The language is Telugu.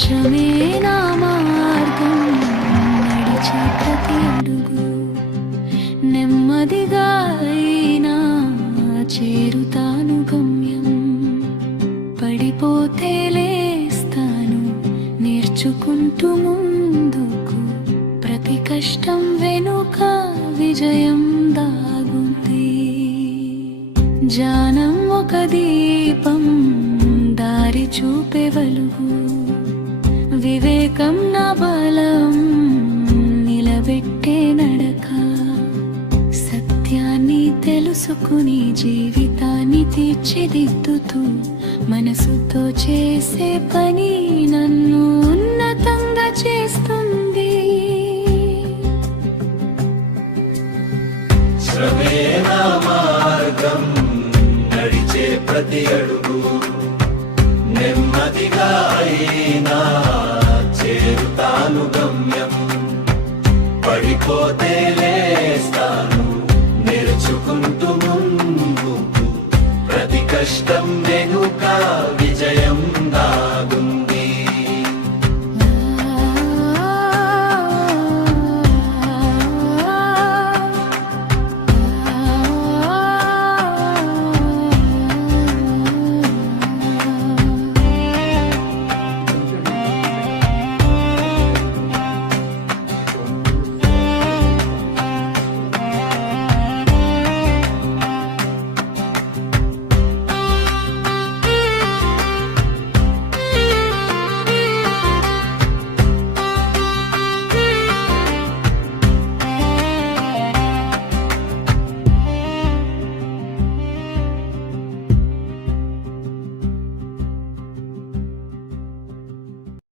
శ్రమే నా మార్గం, నడిచే ప్రతి అడుగు నెమ్మదిగా అయినా చేరుతాను గమ్యం. పడిపోతే లేస్తాను నేర్చుకుంటూ ముందుకు, ప్రతి కష్టం వెనుక విజయం దాగుంది. జానం ఒక దీపం, దారి చూపే వెలుగు, వివేకం నా బలం, నిలబెట్టే నడక. సత్యాన్ని తెలుసుకుని జీవితాన్ని తీర్చిదిద్దుతూ, మనసుతో చేసే పని నన్ను ఉన్నతంగా చేస్తుంది. శ్రమే నా మార్గం, నడిచే ప్రతి అడుగు నెమ్మదిగా అయినా చేరుతాను గమ్యం. పడిపోతే లేస్తాను నేర్చుకుంటూ ముందుకు, ప్రతి కష్టం వెనుక విజయం